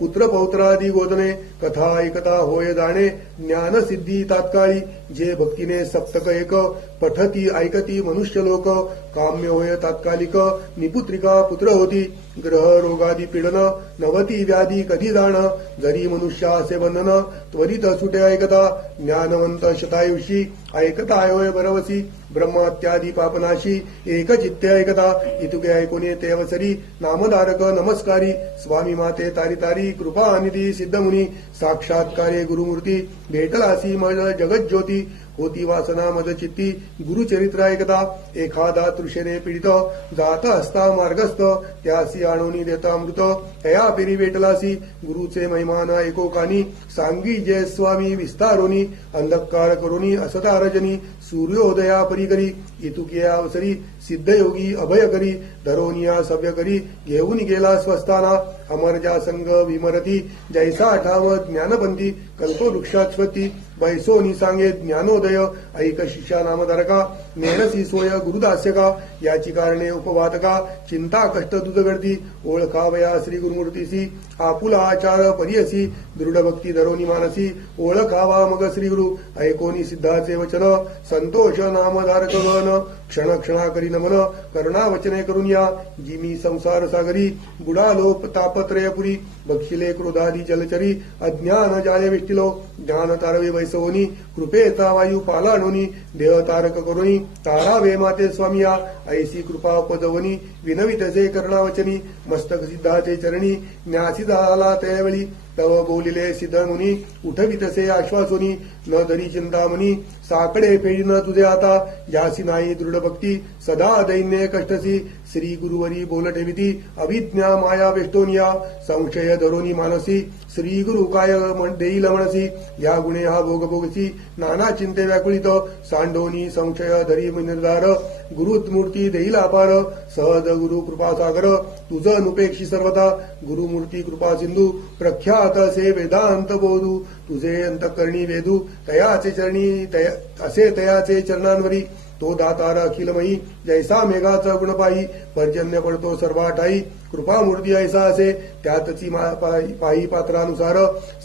पुत्र पौत्रादी गोदने कथा ऐकता होय जाणे ज्ञान सिद्धी तात्काळी जे भक्तीने सप्तक एक पठती ऐकती मनुष्य लोक काम्य होय तात्कालिक निपुत्रिका पुत्र होती ग्रह रोगादी पीडन नवती व्याधी कधी जाण जरी मनुष्य असे बंधन त्वरित सुटे ऐकता ज्ञानवंत शतायुषी ऐकता होय बरवसी ब्रह्मात्यादी पापनाशी एक चित्ते ऐकता इतुके ऐकोने ते अवसरी नामधारक नमस्कारी स्वामी माते तारी तारी कृपा निधी सिद्धमुनी साक्षात्कारे गुरुमूर्ती भेटलासी मज जगज्योती होती वासना मद चित्ती गुरुचरित्र ऐकता एखादा तृषेने पीडित जात असता मार्गस्थ त्यासी आणोनी देता अमृत तया पेरी वेटलासी गुरुचे महिमान एकोकानी सांगी जय स्वामी विस्तारोनी अंधकार करोनी असता रजनी सूर्योदया परी करी इतुकिया अवसरी सिद्धयोगी अभय करी धरोनिया सभ्य करी घेऊन गेला स्वस्थाना अमरजा संग विमरती जैसा ठाव ज्ञानपंथी कल्पवृक्षाश्वती बैसोनी सांगे ज्ञानोदय ऐक शिष्या नामधारका मेहनसी सोय गुरुदास्यका याची कारणे उपवादका चिंता कष्ट दुधगडती ओळखावया श्री गुरुमूर्तीसी आपुला आचार परियसी दृढ भक्ती धरोनी मानसी ओळखावा मग श्री गुरु ऐकोनी सिद्धाचे वचन संतोष नामधारक गण क्षण क्षणा करी नमन करुणा वचने करून या जिमी संसार सागरी बुडालो तापत्रयपुरी बक्षिले क्रोधादी जलचरी अज्ञान जाळे विष्टिलो ज्ञान तारवे वैसवनी कृपेचा वायू पालाणोनी देह तारक करुणी तारावे माते स्वामिया ऐसी कृपा उपजवनी विनवितसे करुणावचनी मस्तक सिद्धाचे चरणी न्यासी झाला त्यावेळी तव बोलिले सिद्ध मुनी उठवितसे आश्वासोनी न धरी चिंतामणी साकडे फेडीन तुझे आता यासी नाही दृढ भक्ती सदा दैन्य कष्टसी श्री गुरुवरी बोल ठेविती अविज्ञा माया वेष्टोनिया संशय धरोनी मानसी श्री गुरु काय देईल म्हणसी या गुणे हा भोग भोगसी नाना चिंते व्याकुळित सांडोनी संशय धरी निर्धार गुरुमूर्ती देईल अपार सहज गुरु कृपा सागर तुझ नुपेक्षी सर्वता गुरुमूर्ती कृपा सिंधू प्रख्यात असे वेदांत बोधू तुझे अंतकरणी वेदू तयाचे चरणी असे तयाचे चरणांवरी तो दातार अखिलमयी जैसा मेघाचा गुण पायी पर्जन्य पडतो सर्वाठाई कृपामूर्ती ऐसा असे त्यातची पायी पात्रानुसार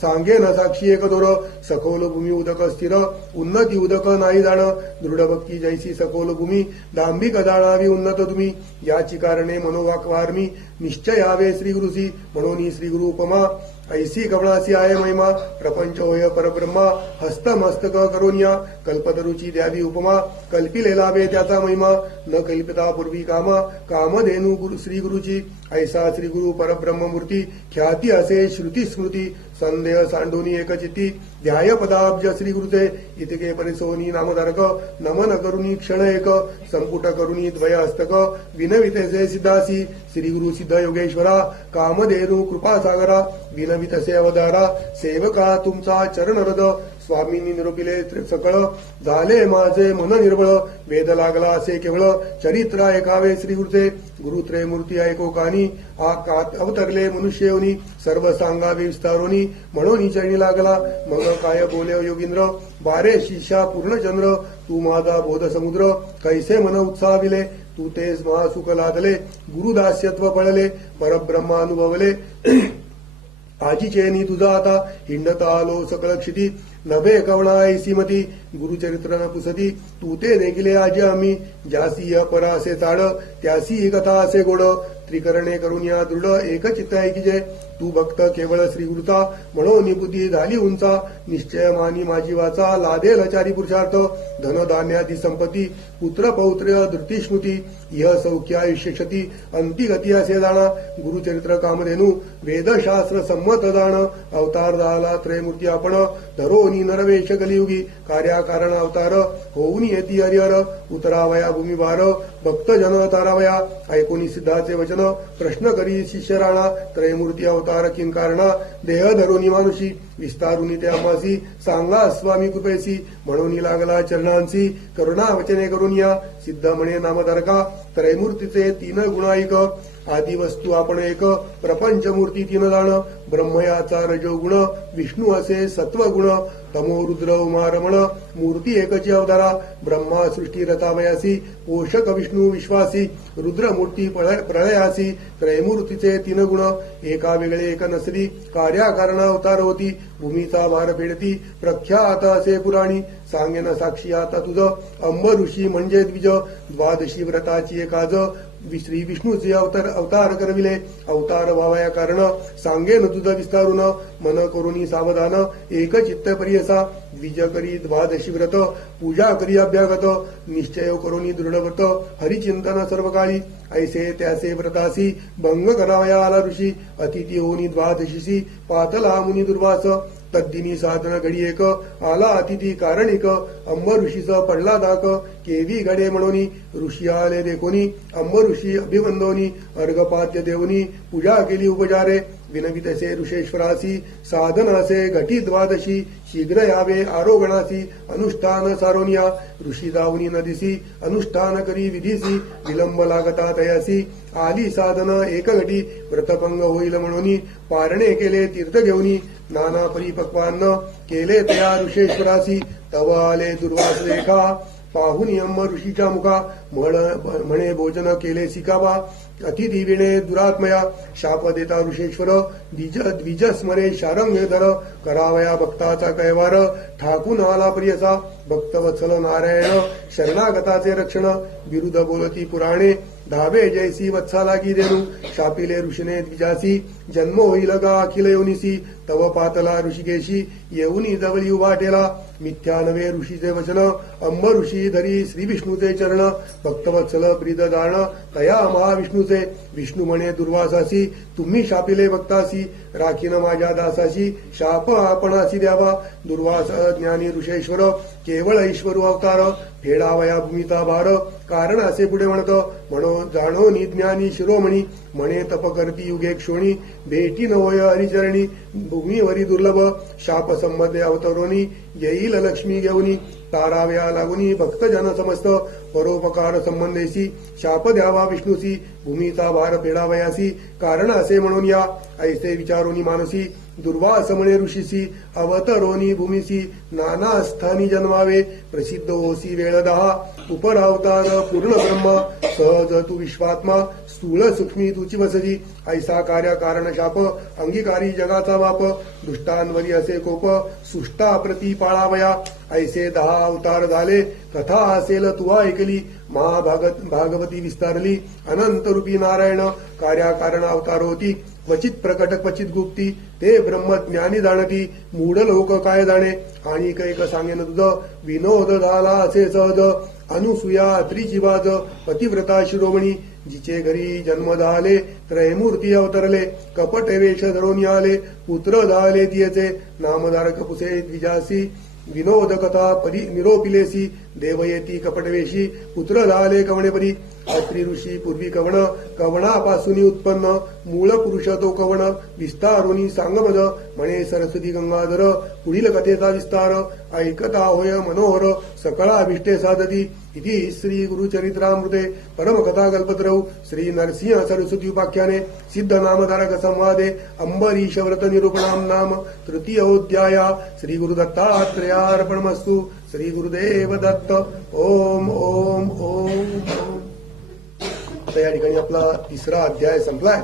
सांगे न साक्षी एक दोर सखोल भूमी उदक स्थिर उन्नती उदक नाही जाण दृढ भक्ती जैसी सखोल भूमी दांभिक जाणावी उन्नत तुम्ही याची कारणे मनोवाक्वार्मी निश्चयावे श्री गुरुसी म्हणून श्री गुरु उपमा ऐसी कवणासी आहे महिमा प्रपंच होय परब्रह्मा हस्तमस्तक करोनिया कल्पतरुची द्यावी उपमा कल्पिलेला वे त्याचा महिमा न कल्पिता पूर्वी कामा कामधेनु श्री गुरुची ऐसा श्री गुरु परब्रह्म मूर्ती ख्याती असे श्रुती स्मृती संदेह सांडोनी एकचित्ती ध्याय पदाब्ज श्री गुरुचे इतके परिसोनी नामधारक नमन करुनी क्षण एक संपुट करुनी द्वय हस्तक विनवितेसे सिद्धासी श्री गुरु सिद्ध योगेश्वरा कामधेनु कृपा सागरा विनवितसे अवतारा सेवका तुमचा चरण हृद स्वामींनी निरोपिले सकळ झाले माझे मन निर्बळ वेद लागला असे केवळ चरित्र ऐकावे श्री गुरुचे गुरुत्रे मूर्ती ऐको कानी अवतरले मनुष्य योनी सर्व सांगावे विस्तारोनी म्हणून चरणी लागला मग काय बोले योगींद्र बारे शिष्या पूर्णचंद्र तू माझा बोध समुद्र कैसे मन उत्साविले तू तेच महासुख लादले गुरुदास्यत्व पळले परब्रह्मानुभवले आजीचेनी तुझा आता हिंडता आलो सकळ क्षिती नभे कवणा ऐसी मती गुरुचरित्र न पुसती तू ते देखील आजी आम्ही ज्यासी अपरा असे चाड त्यासी कथा असे गोड त्रिकरणे करून या दृढ एकचित्त ऐकिजे तू भक्त केवळ श्री गुरुचा म्हणून बुद्धी झाली उंचा निश्चय मानी माझी वाचा लादेल चारी पुरुषार्थ धनधान्यादी संपत्ती पुत्र पौत्र धृती स्मृती यह सौख्य आयुष्य क्षती अंतिगती असे जाणा गुरुचरित्र कामधेनु वेदशास्त्र संमत जाण अवतार झाला त्रयमूर्ती आपण धरोनी नरवेश कलियुगी कार्याकारण अवतार होऊन येती हरिहर उतरावया भूमिभार भक्तजन तारावया ऐकोनी सिद्धाचे वचन प्रश्न करी शिष्य राणा त्रयमूर्ती अवतार किंकारणा देह धरोनी मानुषी विस्तारुनी त्या आमासी सांगा स्वामी कृपेसी म्हणून लागला चरणांसी करुणा वचने करून या सिद्ध म्हणे नामधारका त्रयमूर्तीचे तीन गुणाईक आदी वस्तू आपण एक, प्रपंच मूर्ती तीन जाण, ब्रह्मयाचा रजोगुण, विष्णू असे सत्वगुण, तमो रुद्र उमा रमण, मूर्ती एकची अवतारा, ब्रह्मा सृष्टी रथावयासी, पोषक विष्णू विश्वासी, रुद्र मूर्ती प्रलयासी, त्रयमूर्तीचे तीन गुण, एका वेगळे एक नसली, कार्याकारण अवतार होती, भूमीचा भार फेडती, प्रख्यात असे पुराणी, सांगेन साक्षी आता तुझ, अंब ऋषी म्हणजे द्विज, द्वादशी व्रताची एकाज, श्री विष्णूचे अवतार करविले, अवतार व्हावया कारण, सांगेन तुझ विस्तारून, मन करुनी सावधान, एक चित्त परियसा, द्विज करी द्वादशी व्रत, पूजा करी अभ्यागत, निश्चय करुनी दृढव्रत, हरिचिंतन सर्व काळी, ऐसे त्यासे व्रतासी, भंग करावया आला ऋषी, अतिथी होनी द्वादशीसी, पातला मुनी दुर्वास, तद्दिनी साधन घडी एक, आला अतिथी कारणिक, अंब ऋषीच पडला दाक, केवी घडे म्हणोनी, ऋषी आले देखोनी, अंब ऋषी अभिवंदोनी, अर्घपाद्य देवनी, पूजा केली उपचारे, विनवितसे ऋषेश्वरासी, साधन असे घटी द्वादशी, शीघ्र यावे आरोगणासी, अनुष्ठान सारोनिया, ऋषी दावनी नदिसी, अनुष्ठान करी विधीसी, विलंब लागता तयासी, आली साधन एक घटी, व्रतभंग होईल म्हणून, पारणे केले तीर्थ घेऊनी, नाना परिपक्वान्न केले तया ऋषेश्वरासी, तव आले दुर्वास रेखा, पाहुनी अंब ऋषीच्या मुखा, म्हणे भोजन केले सिकावा, अतिथी विणे दुरात्मया, शाप देता ऋषेश्वर, द्विज स्मरे शारंग धर, करावया भक्ताचा कैवार, ठाकून आला प्रियसा, भक्तवत्सल नारायण, शरणागताचे रक्षण, विरुद्ध बोलती पुराणे, धावे जैसी वत्साला की रेणू, शापिले ऋषीने द्विजासी, जन्म होईल गा अखिल योनिसी, तव पातला ऋषिकेशी, येऊनी जवळी उभाटेला, मिथ्या नवे ऋषीचे वचन, अंब ऋषी धरी श्री विष्णूचे चरण, भक्तवत्सल प्रीत दाण, तया महाविष्णूचे, विष्णू म्हणे दुर्वासासी, तुम्ही शापिले भक्तासी, राखीन माझ्या दासाशी, शाप आपणासी द्यावा, दुर्वास ज्ञानी ऋषेश्वर, केवळ ईश्वर अवतार, फेडावया भूमीचा भार, कारण असे पुढे म्हणत, जाणो निज्ञानी शिरोमणी, म्हणे तप करती युगे क्षोणी, भेटी नवय हरिचरणी, भूमीवरी दुर्लभ, शाप संबंधे अवतरोनी, येईल लक्ष्मी घेऊनी, ताराव्या लागुनी, भक्तजन समस्त, परोपकार संबंधेसी, शाप द्यावा विष्णूसी, भूमीचा भार फेडावयासी, कारण असे म्हणून या, ऐसे विचारोनी मानसी, दुर्वास म्हणे ऋषीसी, अवतरोनी भूमीसी, नाना स्थानी जन्मावे, प्रसिद्ध होसी वेळ दहा, उपरावतार पूर्ण ब्रह्म, सहज तू विश्वात्मा, स्थूल सूक्ष्मी तुची वसजी, ऐसा कार्य कारण शाप, अंगीकारी जगाचा बाप, दुष्टांवरी असे कोप, सुष्टा प्रती पाळावया, ऐसे 10 अवतार झाले, कथा असेल तू ऐकली, महाभागवती विस्तारली, अनंत रूपी नारायण, कार्याकारण अवतार होती, क्वचित प्रकट क्वचित गुप्ती, ते ब्रह्मज्ञानी जाणती, मूढ लोक काय जाणे, आणि कैक सांगेन तुझ, विनोद झाला असे सहज, अनुसूया त्रिजीवाज, पतिव्रता शिरोमणी, जिचे घरी जन्म झाले, त्रयमूर्ती अवतरले, कपट वेश धरून आले, पुत्र झाले तियेचे, नामधारक पुसे द्विजासी, विनोद कथा परी निरोपिलेसी, देवयेती कपटवेशी, पुत्र झाले कवणेपरी, अत्री ऋषी पूर्वी कवण, कवणापासून उत्पन्न, मूळ पुरुष तो कवण, विस्तारोनी सांगमद, म्हणे सरस्वती गंगाधर, पुढील कथेचा विस्तार, ऐकता होय मनोहर, सकळाभिष्टे साधती, इति श्री गुरुचरित्रामृते परमकथा कल्पतरौ श्री नरसिंह सरस्वती उपाख्याने सिद्ध नामधारक संवादे अंबरीश व्रत निरूपणाम नाम तृतीयोऽध्याय श्री गुरुदत्तात्रेयार्पणमस्तु. श्री गुरुदेव दत्त. ओम ओम ओम ओम. आता या ठिकाणी आपला 3रा अध्याय संपलाय.